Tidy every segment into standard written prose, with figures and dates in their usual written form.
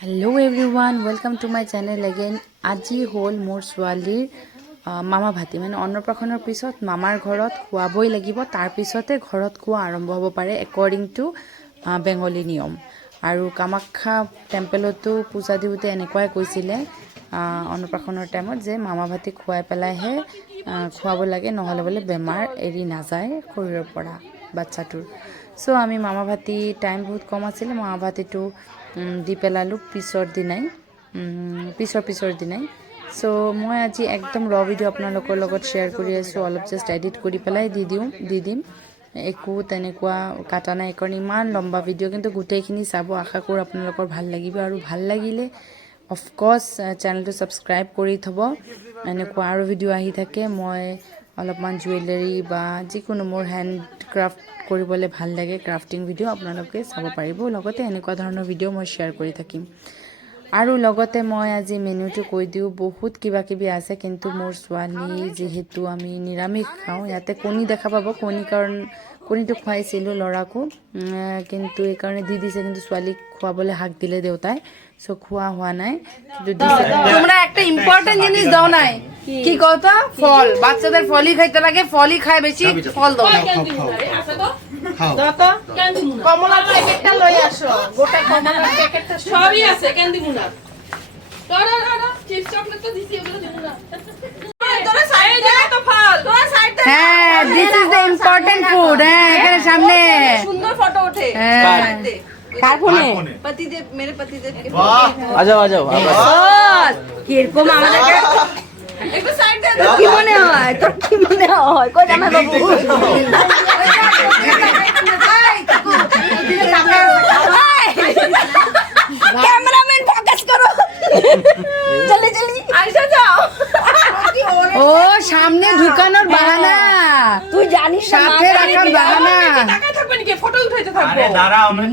Hello everyone welcome to my channel again আজি হল মোৰ ছোৱালীৰ মামা ভাতি মানে অন্নপ্ৰাশনৰ পিছত মামাৰ ঘৰত খোৱাবই লাগিব তাৰ পিছতে ঘৰত খোৱা আৰম্ভ হ'ব পাৰে একৰ্ডিং টু বেঙ্গলী নিয়ম আৰু কামাখ্যা টেম্পলতো পূজা দিওতে এনেকুৱাই কৈছিলে অন্নপ্ৰাশনৰ টাইমত যে মামা ভাতি খুৱাই পেলাইহে খুৱাব লাগে নহলে বলে বেমাৰ এৰি নাযায় শৰীৰৰ পৰা বাচ্চাটোৰ সো আমি মামা ভাতি টাইম বহুত কম আছিল মামা ভাতিটো দি পেলালো পিছৰ দিনাই সো মই আজি একদম ৰ ভিডিও আপোনালোকৰ লগত শেয়াৰ কৰি আছো অলপ জাস্ট এডিট কৰি পেলাই দি দিম একো তেনেকুৱা কাটা নাই কাৰণ ইমান লম্বা ভিডিও কিন্তু গোটেইখিনি চাব আশা কৰো আপোনালোকৰ ভাল লাগিব আৰু ভাল লাগিলে অফ কোৰ্স চেনেলটো সাবস্ক্ৰাইব কৰি থব এনেকুৱা আৰু ভিডিও আহি থাকে মই অলপমান জুৱেলাৰী বা যিকোনো মোৰ হ্যান্ডক্ৰাফট কৰিবলৈ ভাল লাগে ক্ৰাফটিং ভিডিও আপোনালোকে চাব পাৰিব লগতে এনেকুৱা ধৰণৰ ভিডিও মই শেয়াৰ কৰি থাকিম আৰু লগতে মই আজি মেনুটো কৈ দিও বহুত কিবা কিবি আছে কিন্তু মোৰ ছোৱালী যেহেতু আমি নিৰামিষ খাওঁ ইয়াতে কণী দেখা পাব কণীটো খুৱাইছিলো লৰাকো কিন্তু এই কাৰণে দি দিছে কিন্তু ছোৱালীক খুৱাবলৈ হাক দিলে দেউতাই সো খোৱা হোৱা নাই কিন্তু দিছে তোমরা একটা ইম্পর্টেন্ট জিনিস দাও নাই কি কথা ফল বাচ্চাদের ফলই খাইতে লাগে ফলই খায় বেশি ফল দাও দাও কমলার প্যাকেটটা লই আসো গোটা কমলার প্যাকেটটা সবই আছে ক্যান্ডি মুনা তোরা চিপস চকলেট তো দিছি ওগুলো দেব না তোরা সাইড দে তো ফল তোরা সাইড দে হ্যাঁ this is the important food হ্যাঁ এখানে সামনে সুন্দর ফটো ওঠে সাইড দে কার ফোনে पतिदेव मेरे पतिदेव के आ जाओ বস কিরকম আমাদেরকে একটু সাইড দে কি মনে হয় তোর কি মনে হয় কই জামাই বাবু कैमरामैन फोकस करो जल्दी जल्दी আইসা যাও ও সামনে ঢুকানোর বাহানা তুই জানিস সাথে রাখার বাহানা টাকা থাকবে নাকি ফটো উঠাইতে থাকবো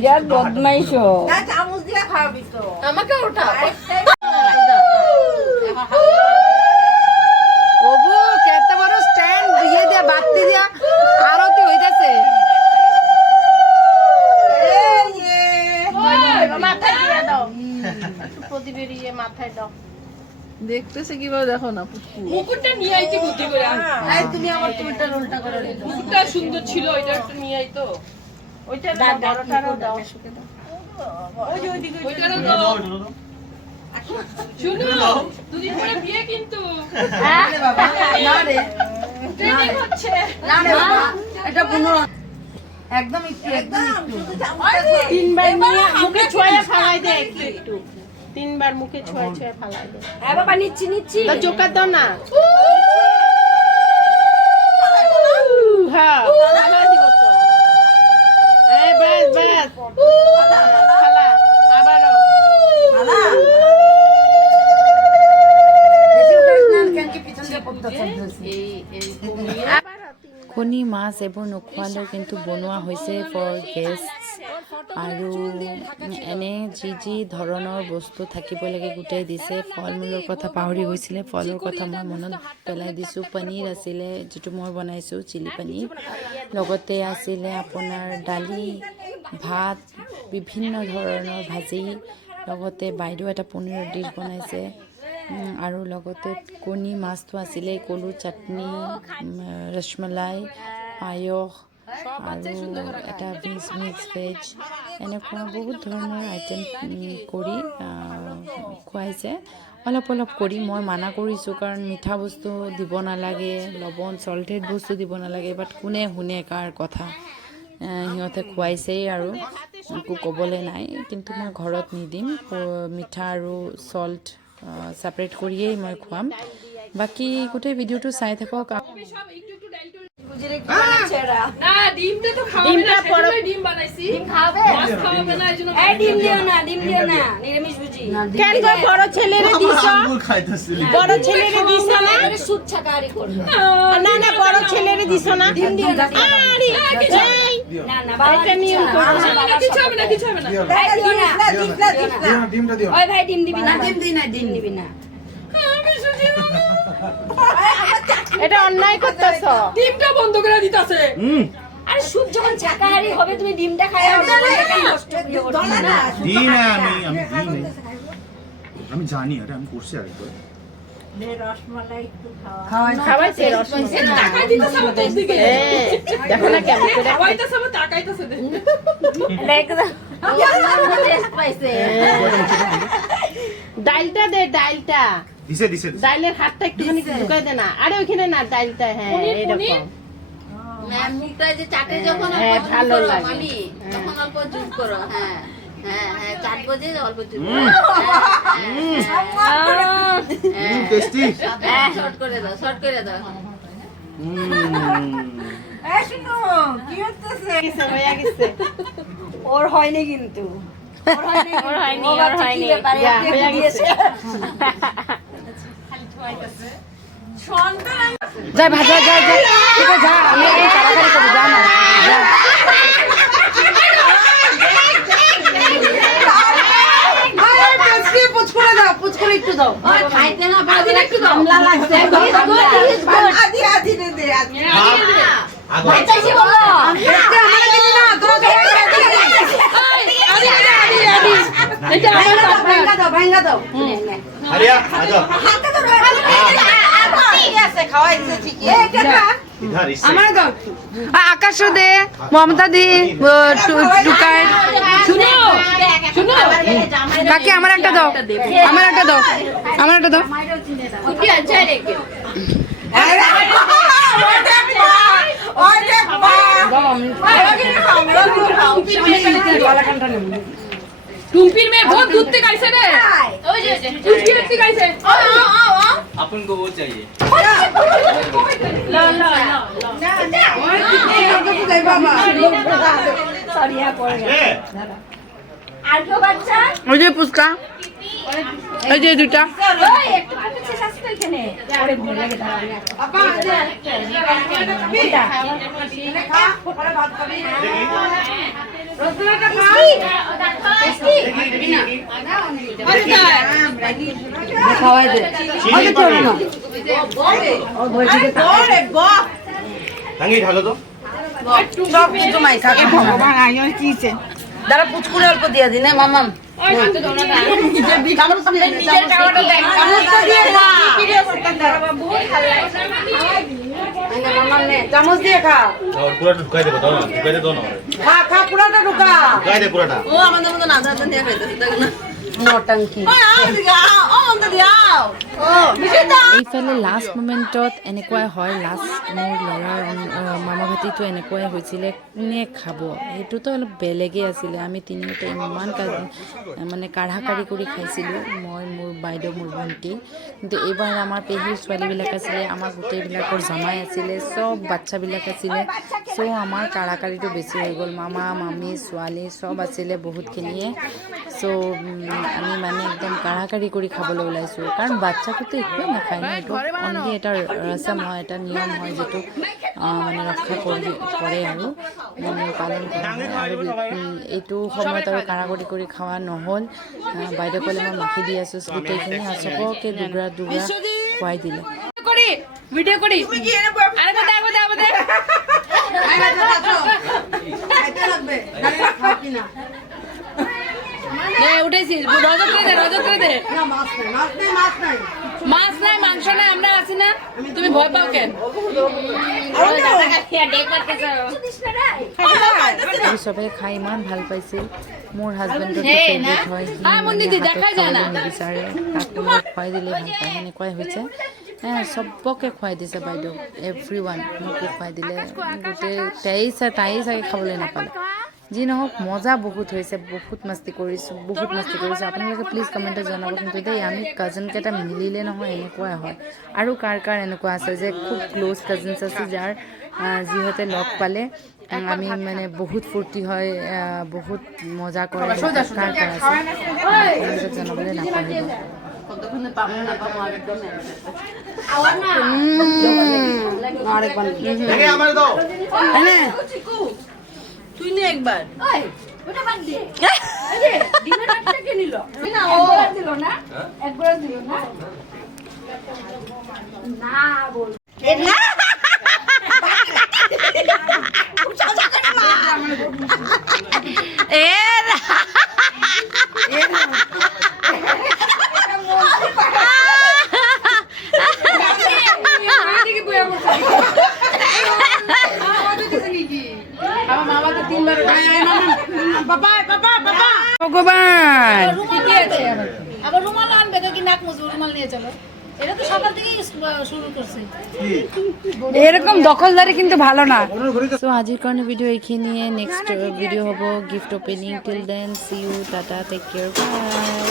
যার বদমাইশ না চামচ দিয়ে খাওয়াবি তো আমাকে ওঠা ওবু কত বড় স্ট্যান্ড দিয়ে দে বাতি দিয়া আরতি হইতাছে মাথায় দিয়ে দাও প্রদীপের ইয়ে মাথায় দাও দেখতেছে কিভাবে দেখো না মুকুটটা নিয়ে আইতে বুদ্ধি করে আই তুমি আমার চুলটা উল্টা করে দিলে মুকুটটা সুন্দর ছিল ওইটা একটু নিয়ে আইতো ওইটা বড়টারও দাও ওই যে ওইদিকে ওইটারও দাও শুনো দুদিন পরে বিয়ে কিন্তু আরে বাবা না রে ট্রেনিং হচ্ছে না রে বাবা এটা পুনর একদম একটু তিনবার মুখে ছোঁয়া ফালাই দে একটু তিনবার মুখে ছোঁয়া ফালাই দে হ্যাঁ বাবা নিচ্ছি তো চোকার দাও না হ্যাঁ ফালাই দিব তো এই বাস ফালা আবারও ফালা বেশি উঠাস না কেন কি পিছন দিয়ে পড়তে চলতেছে এই কণী মাছ এইবোৰ নোখোৱালেও কিন্তু বনোৱা হৈছে ফৰ গেষ্ট আৰু এনে যি ধৰণৰ বস্তু থাকিব লাগে গোটেই দিছে ফল মূলৰ কথা পাহৰি গৈছিলে ফলৰ কথা মই মনত পেলাই দিছোঁ পনীৰ আছিলে যিটো মই বনাইছোঁ চিলি পনীৰ লগতে আছিলে আপোনাৰ দালি ভাত বিভিন্ন ধৰণৰ ভাজি লগতে বাইদেউ এটা পনীৰৰ ডিছ বনাইছে আৰু লগতে কণী মাছটো আছিলে কলু চাটনি ৰসমলাই পায়স আৰু এটা মিক্স ভেজ এনেকুৱা বহুত ধৰণৰ আইটেম কৰি খুৱাইছে অলপ কৰি মই মানা কৰিছোঁ কাৰণ মিঠা বস্তু দিব নালাগে লবণ চল্টেড বস্তু দিব নালাগে বাট কোনে শুনে কাৰ কথা সিহঁতে খুৱাইছেই আৰু একো ক'বলৈ নাই কিন্তু মই ঘৰত নিদিম মিঠা আৰু সল্ট সেপাৰেট কৰিয়েই মই খুৱাম বাকি গোটেই ভিডিওটো চাই থাকক না ডিমটা তো খাওয়াবে না সেটাই ডিম বানাইছি ডিম খাবে মাছ খাওয়াবে না এইজন্য এই ডিম দিও না নিরামিষ ভুজি কেন গো বড় ছেলেরে দিছো বড় ছেলেরে দিছো না সুদ ছাকারি করবে না বড় ছেলেরে দিছো না ডিম দিও না আরে না বাবা এটা নিয়ম কিছু হবে না ভাই দিও না ডিমটা দিও ওই ভাই ডিম দিবি না ডিম দিবি না আমি সুজি এটা অন্যায় করতেছো ডিমটা বন্ধ করে দিতাছে আর সুদ যখন শাকাহারি হবে তুমি ডিমটা খায় আমি জানি আরে আমি করছি আরেকবার খাওয়াইছে টাকা দিতেছে আমার তোর দিকে দেখো না কেমন করে খাওয়াইতেছে আমার টাকাইতেছে ডালটা দে ডালটা দিছে দিছে ডালের হাতটা একটুখানি ঢুকাই দে না আরে ওইখানে না ডালটা হ্যাঁ এরকম ম্যাম মুখটা যে চাটে যখন হ্যাঁ, ভালো লাগে। মামি তখন অল্প জুম করো হ্যাঁ হ্যাঁ হ্যাঁ চাটবো যে অল্প জুম টেস্টি শর্ট করে দাও শর্ট করে দাও ওর হয়নি কিন্তু ওর হয়নি যা, হয়ে গেছে। যা ভাজা যা যা ঠিক আছে যা আমি একটু তাড়াতাড়ি করে যা না যা পুচকুড়ে দাও পুচকুড়ে একটু দাও খাইতে না পারলে একটু দাও আমলা লাগছে খাইতেছি বলো এটা আমার ভাঙ্গা দাও ভাঙ্গা দাও আরিয়া আজা ইধার ইসে আমার দাও আকাশ দে মমতা দি টুকায় শুনো শুনো কাকে আমার একটা দাও আমার একটা দাও আমার একটা দাও কি আছে রেখে টুম্পির মেয়ে বহুত দূর থেকে আইছে রে ওই যে টুম্পি থেকে আইছে अपन को वो चाहिए আর কেউ বাচ্চা ওই যে পুচকা এই যে দুটা ওই একটু কাছে শাস্তি এখানে আরে ভয় লাগে খাওয়াই দে চিনি পানি টাঙ্গি ঢালো তো সব কিছু মাই খাবে দাঁড়া পুচকুড়ে অল্প দিয়ে দিন মামাম চামচ দিয়ে খা और पूरा ढुकाई दे दो ना ढुकाई दे दो ना খা খা পুরাটা ঢুকা ढुकाई दे पूराটা নটাঙ্কি এইফালে লাষ্ট মমেণ্টত এনেকুৱাই হয় লাষ্ট মোৰ ল'ৰাৰ মামা ভাতিটো এনেকুৱাই হৈছিলে কোনে খাব সেইটোতো অলপ বেলেগেই আছিলে আমি তিনিওটা ইমান মানে কাঢ়া কাঢ়ি কৰি খাইছিলোঁ মই মোৰ বাইদেউ মোৰ ভণ্টি কিন্তু এইবাৰ আমাৰ পেহীৰ ছোৱালীবিলাক আছিলে আমাৰ গোটেইবিলাকৰ জামাই আছিলে চব বাচ্চাবিলাক আছিলে চ' আমাৰ কাঢ়া কাঢ়িটো বেছি হৈ গ'ল মামা মামী ছোৱালী চব আছিলে বহুতখিনিয়ে চ' আমি মানে একদম কাঢ়া কাঢ়ি কৰি খাবলৈ ওলাইছোঁ কাৰণ বাচ্চাটোতো একোৱে নাখায় ন এইটো অনলি এটা ৰচম হয় এটা নিয়ম হয় যিটো মানে ৰক্ষা কৰে আৰু পালন কৰা হয় আৰু এইটো সময়ত আৰু কাঢ়া কাঢ়ি কৰি খোৱা নহ'ল বাইদেউ ক'লে মই মাখি দি আছোঁ গোটেইখিনি আৰু চবকে দুগৰা দুগৰা খুৱাই দিলে করি ভিডিও করি আরে কথা কথা কথা উঠেছিস রজত করে দে মাছ নাই মাংস নাই আমরা আছি না তুমি ভয় পাও কেন আৰু চবে খাই ইমান ভাল পাইছিল মোৰ হাজবেণ্ডৰ ফেভৰেট হয় সি মানে হাতত খাবলৈ নিবিচাৰে তাক কোনোবাই খুৱাই দিলে ভাল পায় সেনেকুৱাই হৈছে চবকে খুৱাই দিছে বাইদেউ এভৰি ওৱান মোকো খুৱাই দিলে গোটেই তাই চাগে খাবলৈ নাপালে যি নহওক মজা বহুত হৈছে বহুত মস্তি কৰিছোঁ আপোনালোকে প্লিজ কমেণ্টত জনাব কিন্তু দেই আমি কাজিনকেইটা মিলিলে নহয় এনেকুৱাই হয় আৰু কাৰ এনেকুৱা আছে যে খুব ক্ল'জ কাজিনছ আছে যাৰ যিহঁতে লগ পালে আমি মানে বহুত ফূৰ্তি হয় বহুত মজা কৰে কাৰ আছে আপোনালোকে জনাবলৈ নাপাহৰিব দেখে আমারে দাও তুই নে একবার ওটা বাদ দে এই যে ডিমের আটটা কে নিল না ও দিল না একবার দিল না না বল ভগবান আবার রুমাল আনবে কি নাক মুছবো রুমাল নিয়ে চলো এটা তো সকাল থেকেই শুরু করছে এরকম দখলদারি কিন্তু ভালো না। তো আজির কারণে ভিডিও এইখিনি, নেক্সট ভিডিও হব gift opening. Till then see you, tata, take care, by.